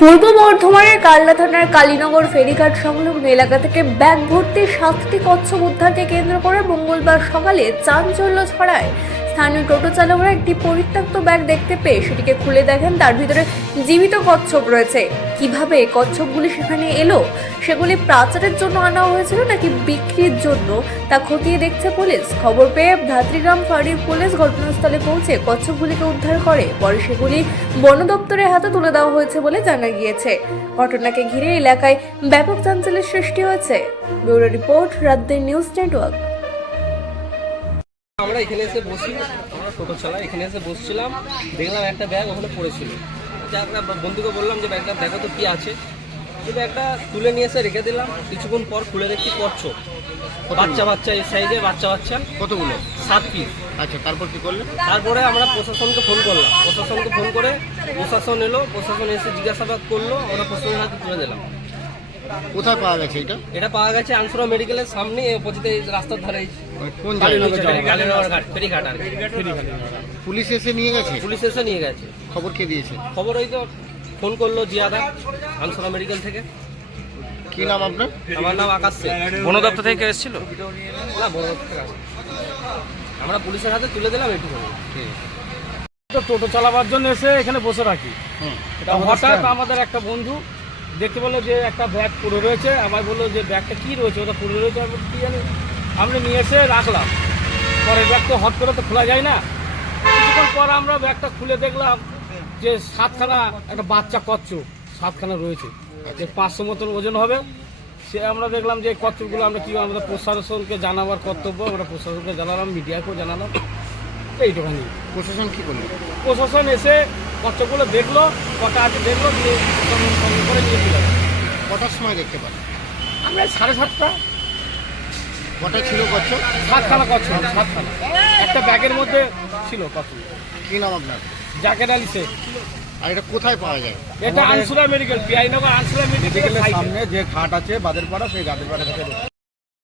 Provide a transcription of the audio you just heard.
পূর্ব বর্ধমানের কালনা থানার কালীনগর ফেরিঘাট সংলগ্ন এলাকা থেকে ব্যাগ ভর্তি 7টি কচ্ছপ উদ্ধারকে কেন্দ্র করে মঙ্গলবার সকালে চাঞ্চল্য ছড়ায়। স্থানীয় টোটো চালকরা একটি পরিত্যক্ত ব্যাগ দেখতে পেয়ে সেটিকে খুলে দেখেন তার ভিতরে জীবিত কচ্ছপ রয়েছে। কিভাবে কচ্ছপগুলি সেখানে এলো, সেগুলি পাচারের জন্য আনা হয়েছিল নাকি বিক্রির জন্য, তা খতিয়ে দেখছে পুলিশ। খবর পেয়ে ধাত্রীগ্রাম ফাঁড়ির পুলিশ ঘটনাস্থলে পৌঁছে কচ্ছপগুলিকে উদ্ধার করে। পরে সেগুলি বন দপ্তরের হাতে তুলে দেওয়া হয়েছে বলে জানা গিয়েছে। ঘটনাকে ঘিরে এলাকায় ব্যাপক চাঞ্চল্যের সৃষ্টি হয়েছে। Bureau report, রাতদিন news network. আমরা এখানে এসে বসি, আমরা টোটো চালাই, এখানে এসে বসছিলাম, দেখলাম একটা ব্যাগ ওখানে পড়েছিল। একটা বন্ধুকে বললাম যে ব্যাগটা দেখো তো কী আছে। এই ব্যাগটা তুলে নিয়ে এসে রেখে দিলাম। কিছুক্ষণ পর খুলে দেখছি কচ্ছপ, বাচ্চা এই সাইজে বাচ্চা। কতগুলো? 7 পিস। আচ্ছা, তারপর কি করলেন? তারপরে আমরা প্রশাসনকে ফোন করলাম। প্রশাসনকে ফোন করে প্রশাসন এলো, প্রশাসন এসে জিজ্ঞাসাবাদ করলো, আমরা প্রশাসনের হাতে তুলে দিলাম। কোথায় পাওয়া গেছে এটা পাওয়া গেছে আনসুরা মেডিকেলের সামনে, অপোজিটে রাস্তার ধারে। কোন জায়গায়? কালীনগর ঘাট, ফেরিঘাট আর কি। পুলিশ এসে নিয়ে গেছে? পুলিশ এসে নিয়ে গেছে। খবর কে দিয়েছে? খবর ওই তো ফোন করলো জিয়াদা আনসুরা মেডিকেল থেকে। কি নাম আপনার? আমার নাম আকাশ শেখ। বন দপ্তর থেকে এসেছিল? না, বড় থেকে আসে। আমরা পুলিশের হাতে তুলে দিলাম এইটুকু। টোটো চালাবার জন্য এসে এখানে বসে রাখি। হঠাৎ আমাদের একটা বন্ধু দেখতে বললো যে একটা ব্যাগ পড়ে রয়েছে। আমার বললো যে ব্যাগটা কী রয়েছে, ওটা পড়ে রয়েছে। আমি কী জানি, আমরা নিয়ে এসে রাখলাম। পরে ব্যাগ তো হট করে তো খোলা যায় না। কিছুক্ষণ পর আমরা ব্যাগটা খুলে দেখলাম যে 7খানা একটা বাচ্চা কচ্ছপ 7খানা রয়েছে, যে 500 মতন ওজন হবে। সে আমরা দেখলাম যে কচ্ছপগুলো আমরা কী, আমাদের প্রশাসনকে জানাবার কর্তব্য, আমরা প্রশাসনকে জানালাম, মিডিয়াকেও জানালাম। এইটুখানি। প্রশাসন কি করলো? প্রশাসন এসে কচ্ছপগুলো দেখলো, কটা আছে দেখলো, দিয়ে সঙ্গে করে নিয়ে চলে গেল। কটার সময় দেখতে পান? আমরা 7:30টা। কটা ছিল কচ্ছপ? 7খানা কচ্ছপ, 7খানা একটা ব্যাগের মধ্যে ছিল কচ্ছপ। কি নাম আপনার? জাকের আলী শেখ। আর এটা কোথায় পাওয়া যায়? এটা আনসুরা মেডিকেল, পিআইনগর আনসুরা মেডিকেলের সামনে যে ঘাট আছে বাদের পাড়া, সেই ঘাটের পাড়া থেকে